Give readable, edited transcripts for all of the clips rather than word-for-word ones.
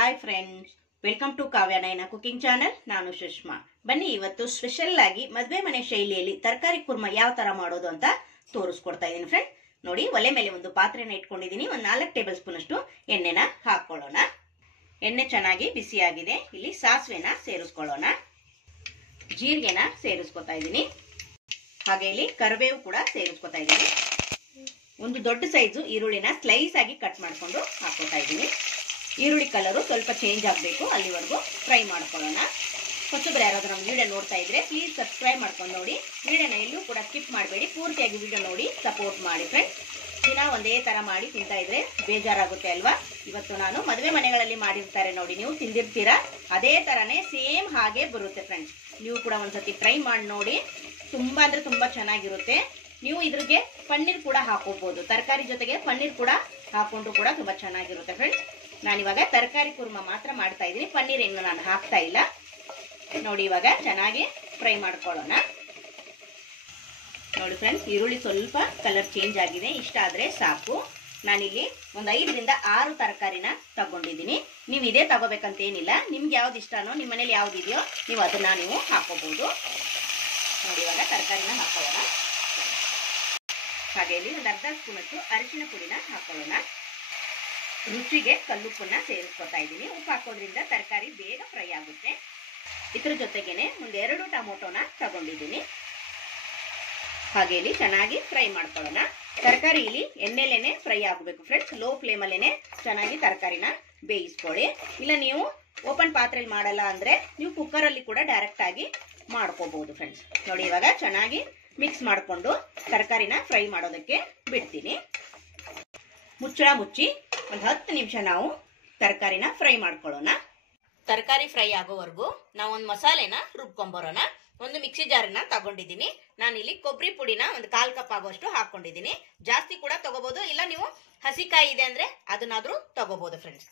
Hi friends, welcome to Kavya Nayana cooking channel. ನಾನು ಸುಷ್ಮಾ. ಬನ್ನಿ ಇವತ್ತು ಸ್ಪೆಷಲ್ ಆಗಿ ಮದುವೆ ಮನೆ ಶೈಲಿಯಲ್ಲಿ ತರಕಾರಿ ಕುರ್ಮ ಯಾವ ತರ ಮಾಡೋದು ಅಂತ ತೋರಿಸ್ಕೊಡ್ತಾ ಇದ್ದೀನಿ ಫ್ರೆಂಡ್. ನೋಡಿ, ಒಲೆ ಮೇಲೆ ಒಂದು ಪಾತ್ರೆನ ಇಟ್ಕೊಂಡಿದ್ದೀನಿ. ಒಂದು 4 ಟೇಬಲ್ ಸ್ಪೂನ್ ಅಷ್ಟು ಎಣ್ಣೆನ ಹಾಕೊಳ್ಳೋಣ. ಎಣ್ಣೆ ಚೆನ್ನಾಗಿ ಬಿಸಿಯಾಗಿದೆ. ಇಲ್ಲಿ ಸಾಸಿವೆನ ಸೇರಿಸ್ಕೊಳ್ಳೋಣ, ಜೀರಿಗೆನ ಸೇರಿಸ್ಕೊತಾ ಇದ್ದೀನಿ, ಹಾಗೆ ಇಲ್ಲಿ ಕರಿಬೇವು ಕೂಡ ಸೇರಿಸ್ಕೊತಾ ಇದ್ದೀನಿ. ಒಂದು ದೊಡ್ಡ ಸೈಜು ಈರುಳ್ಳಿನ ಸ್ಲೈಸ್ ಆಗಿ ಕಟ್ ಮಾಡ್ಕೊಂಡು ಹಾಕೋತಾ ಇದ್ದೀನಿ. ಈರುಳ್ಳಿ ಕಲರು ಸ್ವಲ್ಪ ಚೇಂಜ್ ಆಗಬೇಕು, ಅಲ್ಲಿವರೆಗೂ ಫ್ರೈ ಮಾಡ್ಕೊಳ್ಳೋಣ. ಹೊಸಬ್ರು ಯಾರಾದ್ರೂ ನಮ್ಮ ವಿಡಿಯೋ ನೋಡ್ತಾ ಇದ್ರೆ ಪ್ಲೀಸ್ ಸಬ್ಸ್ಕ್ರೈಬ್ ಮಾಡ್ಕೊಂಡು ನೋಡಿ. ವಿಡಿಯೋನ ಎಲ್ಲೂ ಕೂಡ ಸ್ಕಿಪ್ ಮಾಡಬೇಡಿ, ಪೂರ್ತಿಯಾಗಿ ವಿಡಿಯೋ ನೋಡಿ ಸಪೋರ್ಟ್ ಮಾಡಿ ಫ್ರೆಂಡ್ಸ್. ದಿನ ಒಂದೇ ತರ ಮಾಡಿ ತಿಂತಾ ಇದ್ರೆ ಬೇಜಾರಾಗುತ್ತೆ ಅಲ್ವಾ? ಇವತ್ತು ನಾನು ಮದುವೆ ಮನೆಗಳಲ್ಲಿ ಮಾಡಿರ್ತಾರೆ ನೋಡಿ, ನೀವು ತಿಂದಿರ್ತೀರಾ, ಅದೇ ತರನೇ ಸೇಮ್ ಹಾಗೆ ಬರುತ್ತೆ ಫ್ರೆಂಡ್ಸ್. ನೀವು ಕೂಡ ಒಂದ್ಸತಿ ಟ್ರೈ ಮಾಡಿ ನೋಡಿ, ತುಂಬಾ ಅಂದ್ರೆ ತುಂಬಾ ಚೆನ್ನಾಗಿರುತ್ತೆ. ನೀವು ಇದ್ರಿಗೆ ಪನ್ನೀರ್ ಕೂಡ ಹಾಕೋಬಹುದು, ತರಕಾರಿ ಜೊತೆಗೆ ಪನ್ನೀರ್ ಕೂಡ ಹಾಕೊಂಡ್ರು ಕೂಡ ತುಂಬಾ ಚೆನ್ನಾಗಿರುತ್ತೆ ಫ್ರೆಂಡ್ಸ್. ನಾನಿವಾಗ ತರಕಾರಿ ಕುರ್ಮ ಮಾತ್ರ ಮಾಡ್ತಾ ಇದ್ದೀನಿ, ಪನ್ನೀರ್ ಏನು ನಾನು ಹಾಕ್ತಾ ಇಲ್ಲ. ನೋಡಿ, ಇವಾಗ ಚೆನ್ನಾಗಿ ಫ್ರೈ ಮಾಡ್ಕೊಳ್ಳೋಣ. ನೋಡಿ ಫ್ರೆಂಡ್ಸ್, ಈರುಳ್ಳಿ ಸ್ವಲ್ಪ ಕಲರ್ ಚೇಂಜ್ ಆಗಿದೆ, ಇಷ್ಟ ಆದ್ರೆ ಸಾಕು. ನಾನಿಲ್ಲಿ ಒಂದು 5 ರಿಂದ 6 ತರಕಾರಿನ ತಗೊಂಡಿದ್ದೀನಿ. ನೀವು ಇದೇ ತಗೋಬೇಕಂತ ಏನಿಲ್ಲ, ನಿಮ್ಗೆ ಯಾವ್ದು ಇಷ್ಟನೋ, ನಿಮ್ಮ ಮನೇಲಿ ಯಾವ್ದಿದೆಯೋ ನೀವು ಅದನ್ನ ನೀವು ಹಾಕೋಬಹುದು. ನೋಡಿ, ಇವಾಗ ತರಕಾರಿನ ಹಾಕೊಳ್ಳೋಣ. ಹಾಗೆ ಇಲ್ಲಿ ಒಂದು ಅರ್ಧ ಸ್ಪೂನ್ ಅಷ್ಟು ಅರಿಶಿನ ಪುಡಿನ ಹಾಕೊಳ್ಳೋಣ. ರುಚಿಗೆ ಕಲ್ಲುಪ್ಪನ್ನ ಸೇರಿಸ್ಕೊತಾ ಇದ್ದೀನಿ. ಉಪ್ಪು ಹಾಕೋದ್ರಿಂದ ತರಕಾರಿ ಬೇಗ ಫ್ರೈ ಆಗುತ್ತೆ. ಇದ್ರ ಜೊತೆಗೇನೆ ಒಂದು 2 ಟೊಮೊಟೊನ ತಗೊಂಡಿದ್ದೀನಿ. ಹಾಗೆ ಇಲ್ಲಿ ಚೆನ್ನಾಗಿ ಫ್ರೈ ಮಾಡ್ಕೊಳ್ಳೋಣ. ತರಕಾರಿ ಇಲ್ಲಿ ಎಣ್ಣೆಲೇನೆ ಫ್ರೈ ಆಗಬೇಕು ಫ್ರೆಂಡ್ಸ್. ಲೋ ಫ್ಲೇಮಲ್ಲೇನೆ ಚೆನ್ನಾಗಿ ತರಕಾರಿನ ಬೇಯಿಸ್ಕೊಳ್ಳಿ. ಇಲ್ಲ ನೀವು ಓಪನ್ ಪಾತ್ರೆಯಲ್ಲಿ ಮಾಡಲ್ಲ ಅಂದ್ರೆ ನೀವು ಕುಕ್ಕರ್ ಅಲ್ಲಿ ಕೂಡ ಡೈರೆಕ್ಟ್ ಆಗಿ ಮಾಡ್ಕೋಬಹುದು ಫ್ರೆಂಡ್ಸ್. ನೋಡಿ, ಇವಾಗ ಚೆನ್ನಾಗಿ ಮಿಕ್ಸ್ ಮಾಡಿಕೊಂಡು ತರಕಾರಿನ ಫ್ರೈ ಮಾಡೋದಕ್ಕೆ ಬಿಡ್ತೀನಿ. ಮುಚ್ಚಳ ಮುಚ್ಚಿ ಒಂದು 10 ನಿಮಿಷ ನಾವು ತರಕಾರಿನ ಫ್ರೈ ಮಾಡ್ಕೊಳ್ಳೋಣ. ತರಕಾರಿ ಫ್ರೈ ಆಗೋವರೆಗೂ ನಾವು ಒಂದು ಮಸಾಲೆನ ರುಬ್ಕೊಂಬರೋಣ. ಒಂದು ಮಿಕ್ಸಿ ಜಾರನ್ನ ತಗೊಂಡಿದ್ದೀನಿ. ನಾನಿಲ್ಲಿ ಕೊಬ್ಬರಿ ಪುಡಿನ ಒಂದು 1/4 ಕಪ್ ಆಗೋಷ್ಟು ಹಾಕೊಂಡಿದ್ದೀನಿ. ಜಾಸ್ತಿ ಕೂಡ ತಗೋಬಹುದು, ಇಲ್ಲ ನೀವು ಹಸಿಕಾಯಿ ಇದೆ ಅಂದ್ರೆ ಅದನ್ನಾದ್ರೂ ತಗೋಬಹುದು ಫ್ರೆಂಡ್ಸ್.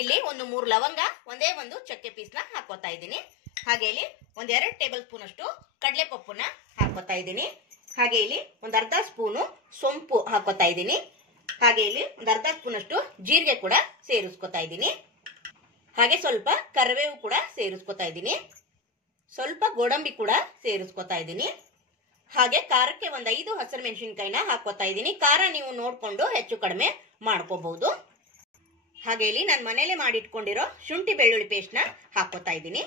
ಇಲ್ಲಿ ಒಂದು 3 ಲವಂಗ, ಒಂದೇ ಒಂದು ಚಕ್ಕೆ ಪೀಸ್ನ ಹಾಕೋತಾ ಇದ್ದೀನಿ. ಹಾಗೆ ಇಲ್ಲಿ ಒಂದು 2 ಟೇಬಲ್ ಸ್ಪೂನ್ ಅಷ್ಟು ಕಡಲೆ ಪಪ್ಪುನ ಹಾಕೋತಾ ಇದ್ದೀನಿ. ಹಾಗೆ ಇಲ್ಲಿ ಒಂದು ಅರ್ಧ ಸ್ಪೂನು ಸೊಂಪು ಹಾಕೋತಾ ಇದ್ದೀನಿ. ಹಾಗೆ ಇಲ್ಲಿ ಒಂದು ಅರ್ಧ ಸ್ಪೂನ್ ಅಷ್ಟು ಜೀರಿಗೆ ಕೂಡ ಸೇರಿಸ್ಕೊತಾ ಇದ್ದೀನಿ. ಹಾಗೆ ಸ್ವಲ್ಪ ಕರಿಬೇವು ಕೂಡ ಸೇರಿಸ್ಕೊತಾ ಇದ್ದೀನಿ. ಸ್ವಲ್ಪ ಗೋಡಂಬಿ ಕೂಡ ಸೇರಿಸ್ಕೊತಾ ಇದ್ದೀನಿ. ಹಾಗೆ ಖಾರಕ್ಕೆ ಒಂದು 5 ಹಸಿರು ಮೆಣಸಿನಕಾಯಿನ ಹಾಕೋತಾ ಇದ್ದೀನಿ. ಖಾರ ನೀವು ನೋಡ್ಕೊಂಡು ಹೆಚ್ಚು ಕಡಿಮೆ ಮಾಡ್ಕೋಬಹುದು. ಹಾಗೆ ಇಲ್ಲಿ ನಾನು ಮನೇಲೆ ಮಾಡಿಟ್ಕೊಂಡಿರೋ ಶುಂಠಿ ಬೆಳ್ಳುಳ್ಳಿ ಪೇಸ್ಟ್ ನ ಹಾಕೋತಾ ಇದ್ದೀನಿ.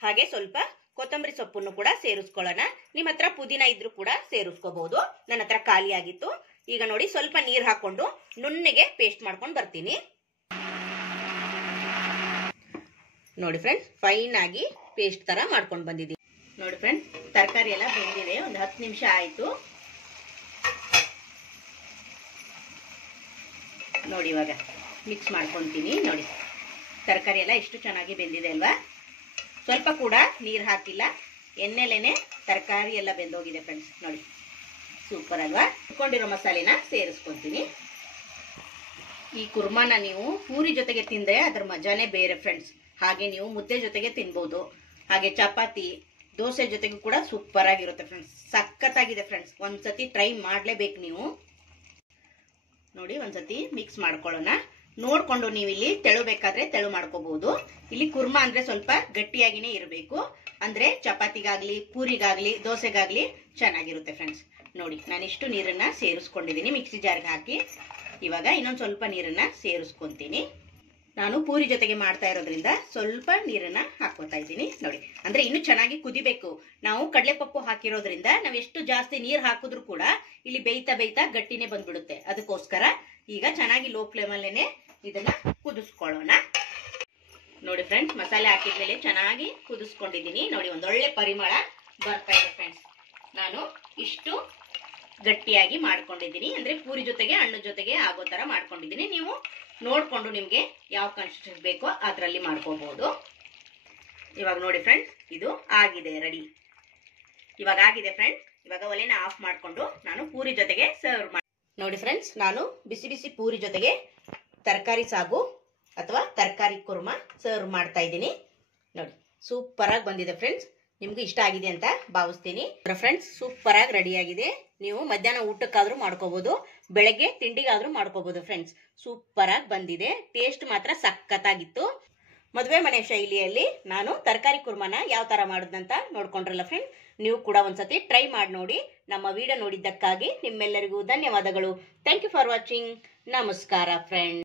ಹಾಗೆ ಸ್ವಲ್ಪ ಕೊತ್ತಂಬರಿ ಸೊಪ್ಪನ್ನು ಕೂಡ ಸೇರಿಸ್ಕೊಳ್ಳೋಣ. ನಿಮ್ಮ ಹತ್ರ ಪುದೀನ ಇದ್ರೂ ಕೂಡ ಸೇರಿಸ್ಕೋಬಹುದು. ನನ್ನ ಹತ್ರ ಖಾಲಿ ಆಗಿತ್ತು. ಈಗ ನೋಡಿ, ಸ್ವಲ್ಪ ನೀರು ಹಾಕೊಂಡು ನುಣ್ಣಗೆ ಪೇಸ್ಟ್ ಮಾಡ್ಕೊಂಡು ಬರ್ತೀನಿ. ನೋಡಿ ಫ್ರೆಂಡ್ಸ್, ಫೈನ್ ಆಗಿ ಪೇಸ್ಟ್ ತರ ಮಾಡ್ಕೊಂಡು ಬಂದಿದ್ದೀನಿ. ನೋಡಿ ಫ್ರೆಂಡ್ಸ್, ತರಕಾರಿ ಎಲ್ಲ ಬೆಂದಿದೆ. ಒಂದು 10 ನಿಮಿಷ ಆಯ್ತು. ನೋಡಿ, ಇವಾಗ ಮಿಕ್ಸ್ ಮಾಡ್ಕೊಂತೀನಿ. ನೋಡಿ, ತರಕಾರಿ ಎಲ್ಲ ಎಷ್ಟು ಚೆನ್ನಾಗಿ ಬೆಂದಿದೆ ಅಲ್ವಾ? ಸ್ವಲ್ಪ ಕೂಡ ನೀರು ಹಾಕಿಲ್ಲ, ಎಣ್ಣೆಲೇನೆ ತರಕಾರಿ ಎಲ್ಲ ಬೆಂದೋಗಿದೆ ಫ್ರೆಂಡ್ಸ್. ನೋಡಿ, ಸೂಪರ್ ಅಲ್ವಾ? ಇಟ್ಕೊಂಡಿರೋ ಮಸಾಲೆನ ಸೇರಿಸ್ಕೊಂತೀನಿ. ಈ ಕುರ್ಮಾನ ನೀವು ಪೂರಿ ಜೊತೆಗೆ ತಿಂದ್ರೆ ಅದ್ರ ಮಜಾನೇ ಬೇರೆ ಫ್ರೆಂಡ್ಸ್. ಹಾಗೆ ನೀವು ಮುದ್ದೆ ಜೊತೆಗೆ ತಿನ್ಬಹುದು, ಹಾಗೆ ಚಪಾತಿ ದೋಸೆ ಜೊತೆಗೂ ಕೂಡ ಸೂಪರ್ ಆಗಿರುತ್ತೆ ಫ್ರೆಂಡ್ಸ್. ಸಖತ್ತಾಗಿದೆ ಫ್ರೆಂಡ್ಸ್, ಒಂದ್ಸತಿ ಟ್ರೈ ಮಾಡ್ಲೇಬೇಕು ನೀವು. ನೋಡಿ, ಒಂದ್ಸತಿ ಮಿಕ್ಸ್ ಮಾಡ್ಕೊಳ್ಳೋಣ. ನೋಡ್ಕೊಂಡು ನೀವು ಇಲ್ಲಿ ತೆಳು ಬೇಕಾದ್ರೆ ತೆಳು ಮಾಡ್ಕೋಬಹುದು. ಇಲ್ಲಿ ಕುರ್ಮಾ ಅಂದ್ರೆ ಸ್ವಲ್ಪ ಗಟ್ಟಿಯಾಗಿನೇ ಇರಬೇಕು, ಅಂದ್ರೆ ಚಪಾತಿಗಾಗ್ಲಿ ಪೂರಿಗಾಗ್ಲಿ ದೋಸೆಗಾಗ್ಲಿ ಚೆನ್ನಾಗಿರುತ್ತೆ ಫ್ರೆಂಡ್ಸ್. ನೋಡಿ, ನಾನಿಷ್ಟು ನೀರನ್ನ ಸೇರಿಸ್ಕೊಂಡಿದ್ದೀನಿ ಮಿಕ್ಸಿ ಜಾರ್ಗೆ ಹಾಕಿ. ಇವಾಗ ಇನ್ನೊಂದು ಸ್ವಲ್ಪ ನೀರನ್ನ ಸೇರಿಸ್ಕೊಂತೀನಿ. ನಾನು ಪೂರಿ ಜೊತೆಗೆ ಮಾಡ್ತಾ ಇರೋದ್ರಿಂದ ಸ್ವಲ್ಪ ನೀರನ್ನ ಹಾಕೋತಾ ಇದ್ದೀನಿ. ನೋಡಿ, ಅಂದ್ರೆ ಇನ್ನು ಚೆನ್ನಾಗಿ ಕುದಿಬೇಕು. ನಾವು ಕಡಲೆಪಪ್ಪು ಹಾಕಿರೋದ್ರಿಂದ ನಾವು ಎಷ್ಟು ಜಾಸ್ತಿ ನೀರು ಹಾಕಿದ್ರು ಕೂಡ ಇಲ್ಲಿ ಬೇಯ್ತಾ ಬೇಯ್ತಾ ಗಟ್ಟಿನೇ ಬಂದ್ಬಿಡುತ್ತೆ. ಅದಕ್ಕೋಸ್ಕರ ಈಗ ಚೆನ್ನಾಗಿ ಲೋ ಫ್ಲೇಮಲ್ಲೇನೆ ಇದನ್ನ ಕುದಿಸ್ಕೊಳ್ಳೋಣ. ನೋಡಿ ಫ್ರೆಂಡ್ಸ್, ಮಸಾಲೆ ಹಾಕಿದ್ಮೇಲೆ ಚೆನ್ನಾಗಿ ಕುದಿಸ್ಕೊಂಡಿದ್ದೀನಿ. ನೋಡಿ, ಒಂದೊಳ್ಳೆ ಪರಿಮಳ ಬರ್ತಾ ಇದೆ ಫ್ರೆಂಡ್ಸ್. ನಾನು ಇಷ್ಟು ಗಟ್ಟಿಯಾಗಿ ಮಾಡ್ಕೊಂಡಿದ್ದೀನಿ, ಅಂದ್ರೆ ಪೂರಿ ಜೊತೆಗೆ ಹಣ್ಣು ಜೊತೆಗೆ ಆಗೋ ತರ ಮಾಡ್ಕೊಂಡಿದ್ದೀನಿ. ನೀವು ನೋಡ್ಕೊಂಡು ನಿಮ್ಗೆ ಯಾವ ಕನ್ಸಿಸ್ಟೆನ್ಸಿ ಬೇಕೋ ಅದ್ರಲ್ಲಿ ಮಾಡ್ಕೋಬಹುದು. ಇವಾಗ ನೋಡಿ ಫ್ರೆಂಡ್ಸ್, ಇದು ಆಗಿದೆ, ರೆಡಿ. ಇವಾಗ ಆಗಿದೆ ಫ್ರೆಂಡ್ಸ್. ಇವಾಗ ಒಲೆನ ಆಫ್ ಮಾಡ್ಕೊಂಡು ನಾನು ಪೂರಿ ಜೊತೆಗೆ ಸರ್ವ್ ಮಾಡಿ. ನೋಡಿ ಫ್ರೆಂಡ್ಸ್, ನಾನು ಬಿಸಿ ಬಿಸಿ ಪೂರಿ ಜೊತೆಗೆ ತರಕಾರಿ ಸಾಗು ಅಥವಾ ತರಕಾರಿ ಕುರ್ಮಾ ಸರ್ವ್ ಮಾಡ್ತಾ ಇದ್ದೀನಿ. ನೋಡಿ, ಸೂಪರ್ ಆಗಿ ಬಂದಿದೆ ಫ್ರೆಂಡ್ಸ್. ನಿಮ್ಗೆ ಇಷ್ಟ ಆಗಿದೆ ಅಂತ ಭಾವಿಸ್ತೀನಿ. ಫ್ರೆಂಡ್ಸ್, ಸೂಪರ್ ಆಗಿ ರೆಡಿ ಆಗಿದೆ. ನೀವು ಮಧ್ಯಾಹ್ನ ಊಟಕ್ಕಾದ್ರೂ ಮಾಡ್ಕೋಬಹುದು, ಬೆಳಗ್ಗೆ ತಿಂಡಿಗಾದ್ರೂ ಮಾಡ್ಕೋಬಹುದು. ಫ್ರೆಂಡ್ಸ್, ಸೂಪರ್ ಆಗಿ ಬಂದಿದೆ. ಟೇಸ್ಟ್ ಮಾತ್ರ ಸಖತ್ತಾಗಿತ್ತು. ಮದುವೆ ಮನೆ ಶೈಲಿಯಲ್ಲಿ ನಾನು ತರಕಾರಿ ಕುರ್ಮನ ಯಾವ ತರ ಮಾಡೋದಂತ ನೋಡ್ಕೊಂಡ್ರಲ್ಲ ಫ್ರೆಂಡ್. ನೀವು ಕೂಡ ಒಂದ್ಸತಿ ಟ್ರೈ ಮಾಡಿ ನೋಡಿ. ನಮ್ಮ ವಿಡಿಯೋ ನೋಡಿದ್ದಕ್ಕಾಗಿ ನಿಮ್ಮೆಲ್ಲರಿಗೂ ಧನ್ಯವಾದಗಳು. Thank you for watching. ನಮಸ್ಕಾರ ಫ್ರೆಂಡ್.